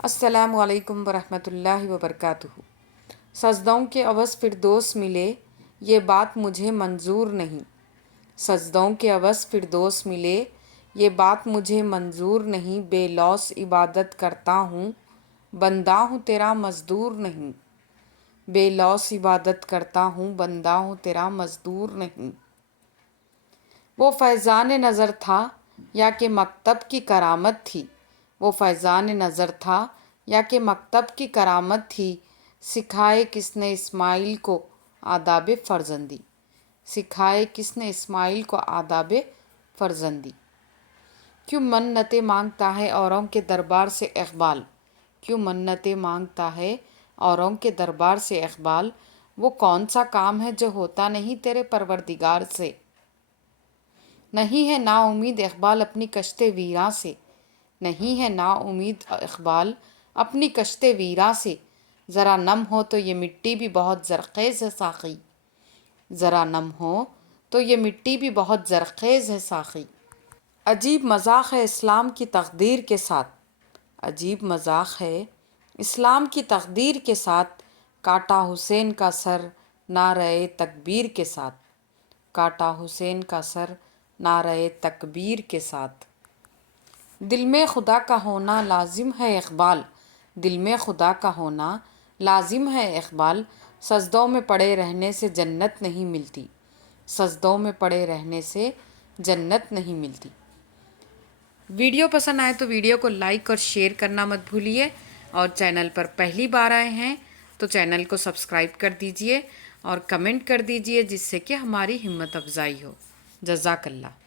अस्सलामु अलैकुम वरहमतुल्लाहि वबरकातुहू। सजदों के अवज़ फिरदौस मिले, ये बात मुझे मंजूर नहीं। सजदों के अवज़ फिरदौस मिले, ये बात मुझे मंजूर नहीं। बेलौस इबादत करता हूँ, बंदा हूँ तेरा मज़दूर नहीं। बेलौस इबादत करता हूँ, बंदा हूँ तेरा मज़दूर नहीं। वो फैज़ान नज़र था या कि मकतब की करामत थी। वो फैज़ान नज़र था या कि मकतब की करामत थी। सिखाए किसने इस्माइल को आदाब फ़र्जंदी। सिखाए किसने इस्माइल को आदाब फ़र्जंदी। क्यों मन्नतें मांगता है औरों के दरबार से इक़बाल। क्यों मन्नतें मांगता है औरों के दरबार से इक़बाल। वो कौन सा काम है जो होता नहीं तेरे परवरदिगार से। नहीं है नाउमीद इक़बाल अपनी कश्ते वीरां से। नहीं है नाउमीद इक़बाल अपनी कश्ते वीरां से। ज़रा नम हो तो ये मिट्टी भी बहुत ज़रख़ेज़ है साक़ी। ज़रा नम हो तो ये मिट्टी भी बहुत ज़रख़ेज़ है साक़ी। अजीब मज़ाक़ है इस्लाम की तक़दीर के साथ। अजीब मज़ाक़ है इस्लाम की तक़दीर के साथ। काटा हुसैन का सर नारे तकबीर के साथ। काटा हुसैन का सर नारे तकबीर के साथ। दिल में खुदा का होना लाजिम है इक़बाल। दिल में खुदा का होना लाजिम है इक़बाल। सजदों में पड़े रहने से जन्नत नहीं मिलती। सजदों में पड़े रहने से जन्नत नहीं मिलती। वीडियो पसंद आए तो वीडियो को लाइक और शेयर करना मत भूलिए, और चैनल पर पहली बार आए हैं तो चैनल को सब्सक्राइब कर दीजिए और कमेंट कर दीजिए, जिससे कि हमारी हिम्मत अफजाई हो। जज़ाकल्लाह।